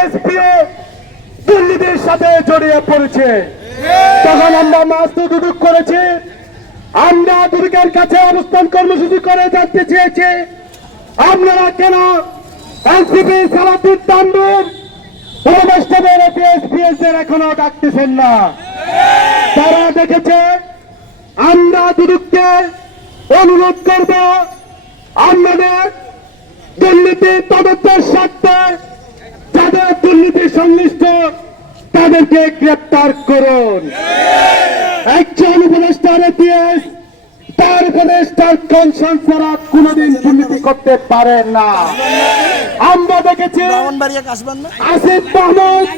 BSP দুর্নীতির সাথে জড়িয়ে পড়েছে। তখন আমরা মাস দুদুক করেছি। আমরা কাছে অবস্থান কর্মসূচি করে জানতে চেয়েছি, আপনারা কেন এনসিপি উপদেষ্টাদের এখনও ডাকতেছেন না? তারা দেখেছে, আমরা দুদুককে অনুরোধ করব আমাদের দুর্নীতি তদন্তের সংশ্লিষ্ট তাদেরকে গ্রেপ্তার করুন। একজন উপদেষ্টার ইতিহাস তার উপদেষ্টার কনসান ছাড়া কোনোদিন দুর্নীতি করতে পারে না। আমরা দেখেছি আসিফ মাহমুদ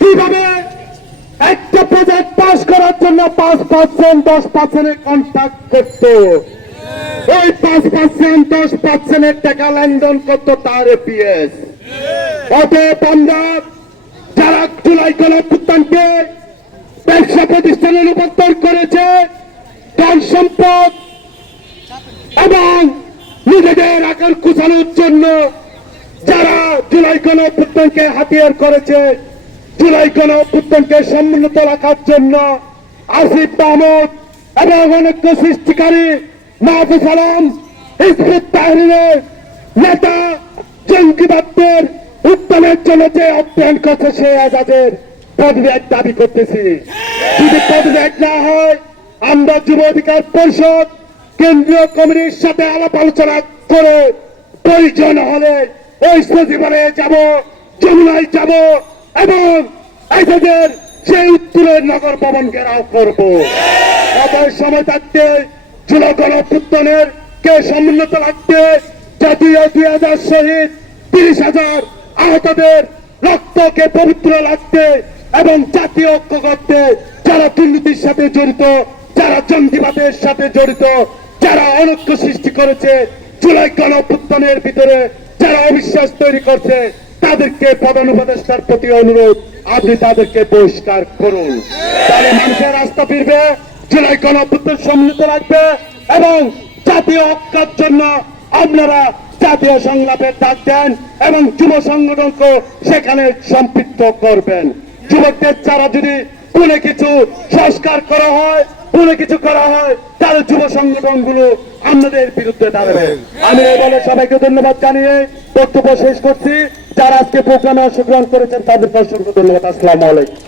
কীভাবে একটা প্রজেক্ট পাস করার জন্য পাঁচ পার্সেন্ট দশ পার্সেন্টের কন্ট্যাক্ট করত। ওই পাঁচ পার্সেন্ট দশ পার্সেন্টের টাকা লেনদেন করতো তার এপিএস অতএব আমরা যারা জুলাই গণপুত্তানকে ব্যবসা প্রতিষ্ঠানে রূপান্তর করেছে, ধন সম্পদ এবং নিজেদের আকার কুচানোর জন্য যারা জুলাই গণ অভ্যুত্থানকে হাতিয়ার করেছে, জুলাই গণ অভ্যুত্থানকে সমুন্নত রাখার জন্য আসিফ মাহমুদ এবং অনেক সৃষ্টিকারী মাহফুজ আলম ইসমিত তাহরিরের নেতা জঙ্গিবাদদের উত্থানের জন্য যে অধ্যয়ন করছে সে আজাদের পদত্যাগ দাবি করতেছি। যদি পদত্যাগ না হয়, আমরা যুব অধিকার পরিষদ, কেন্দ্রীয় কমিটির সাথে আলাপ আলোচনা করে প্রয়োজন হলে ওই সচিবালয়ে যাব, যমুনায় যাব এবং এদের সেই উত্তরের নগর ভবন ঘেরাও করব। তাদের সময় থাকতে জুলাই গণপুত্তনের কে সমুন্নত রাখতে জাতীয় দুই হাজার শহীদ তিরিশ হাজার আহতদের রক্তকে পবিত্র রাখতে এবং জাতীয় ঐক্য করতে যারা দুর্নীতির সাথে জড়িত, যারা জঙ্গিবাদের সাথে জড়িত, যারা অনৈক্য সৃষ্টি করেছে, জুলাই গণপুত্তনের ভিতরে যারা অবিশ্বাস তৈরি করছে, তাদেরকে প্রধান উপদেষ্টার প্রতি অনুরোধ, আপনি তাদেরকে বহিষ্কার করুন। তাহলে মানুষের রাস্তা ফিরবে, জুলাই গণপুত্তন সম্মিলিত রাখবে এবং জাতীয় ঐক্যের জন্য আপনারা জাতীয় সংলাপের ডাক দেন এবং যুব সংগঠনকে সেখানে সম্পৃক্ত করবেন। যুবকদের ছাড়া যদি কোনো কিছু সংস্কার করা হয়, কোনো কিছু করা হয়, তাহলে যুব সংগঠনগুলো আমাদের বিরুদ্ধে দাঁড়াবে। আমি এই বলে সবাইকে ধন্যবাদ জানিয়ে বক্তব্য শেষ করছি। যারা আজকে প্রোগ্রামে অংশগ্রহণ করেছেন, তাদেরকে অসংখ্য ধন্যবাদ। আসসালামু আলাইকুম।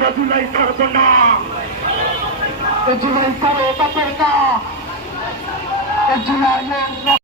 আমরা জুলাই ছাড়ব না জুলাই কারও ব্যাপারে না জুলাই